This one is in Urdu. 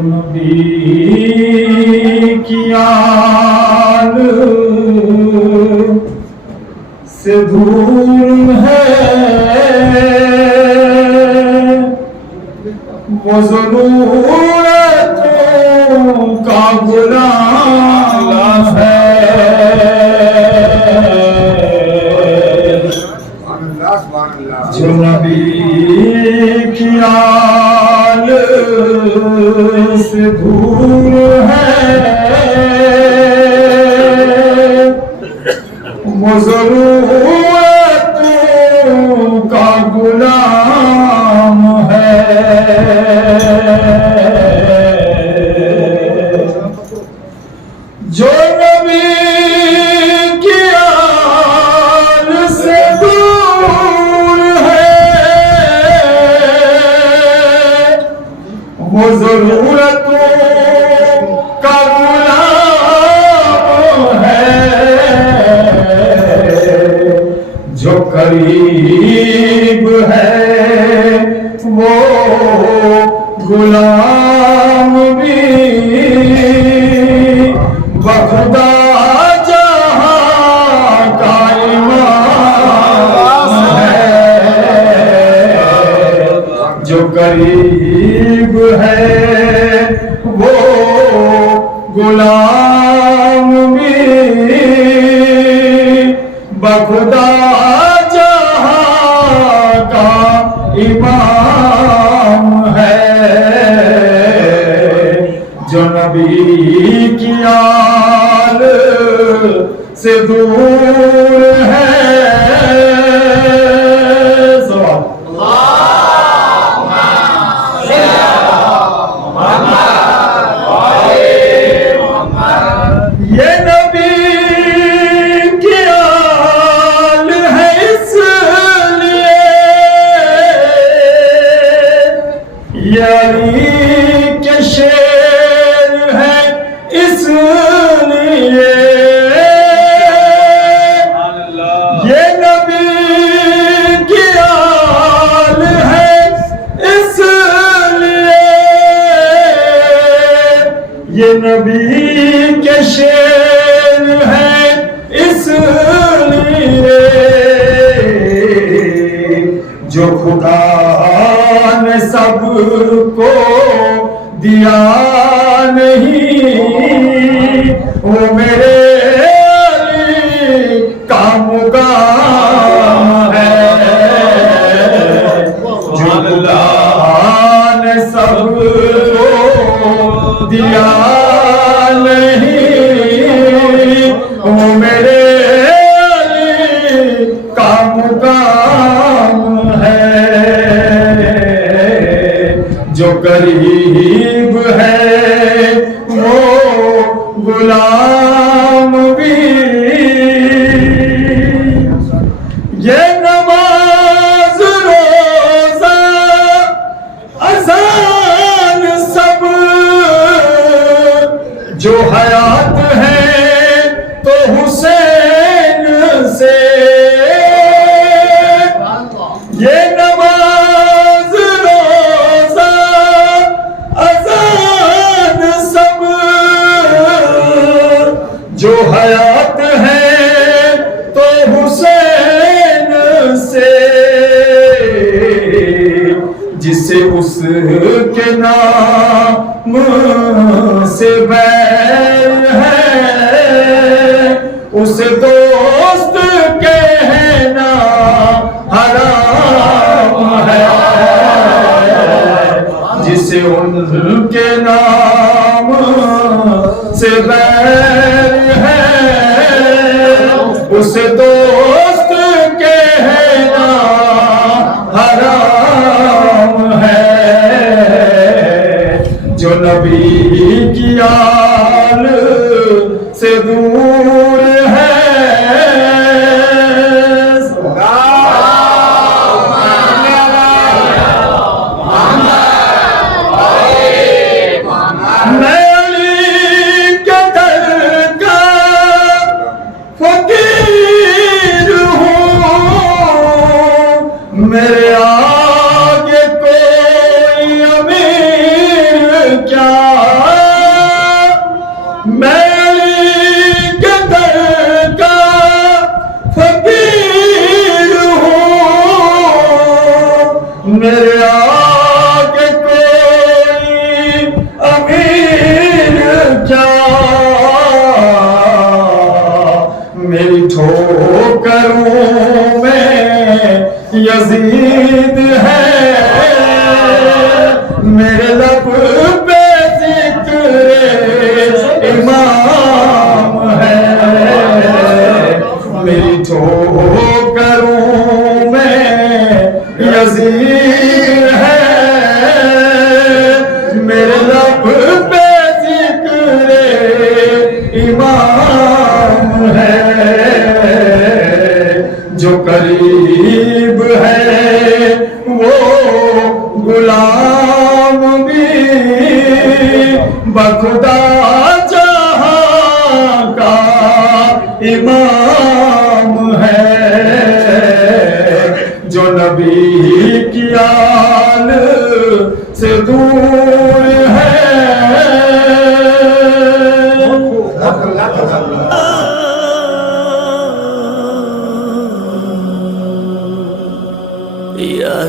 نبی کی آل سے دور ہے وہ ضرورتوں کا غلام ہے جو نبی کی آل سے دور ہے وہ ضرورتوں کا غلام ہے جو نبی کی آل سے دور ہے وہ ضرورتوں کا غلام ہے جو قریب ہے وہ غلام بھی بخدا جہاں کا امام ہے جو قریب ہے وہ غلام بھی بخدا جہاں کا امام ہے جو نبی کی آل سے دور ہے یہ نبی کی آل ہے اس لیے یہ علی کے شیر ہے اس لیے یہ نبی کی آل ہے اس لیے یہ نبی کے شیر ہے اس لیے جو خدا نے سب کو دیا نہیں وہ میرے علی کا مقام ہے جو خدا نے سب کو دیا نہیں وہ میرے علی کا مقام ہے جو قریب ہے وہ غلام بھی یہ نماز روزہ اذان سب جو حیات ہے تو حسین سے یہ نماز روزہ اذان سب جو حیات ہے تو حسین سے جسے اس کے نام سے بیر ہے اسے دوست کہنا حرام ہے جسے ان کے نام سے بیر ہے اسے دوست کہنا حرام ہے جو نبی کی آل سے دور ہے میں علی کے در کا فقیر ہوں میرے آگے کوئی امیر کیا یزید ہے میرے لب پہ ذکر امام ہے میری ٹھوکروں میں یزید ہے میرے لب پہ ذکر امام ہے جو قریب ہے وہ غلام بھی بخدا جہاں کا امام ہے جو نبی کی آل سے دور ہے یا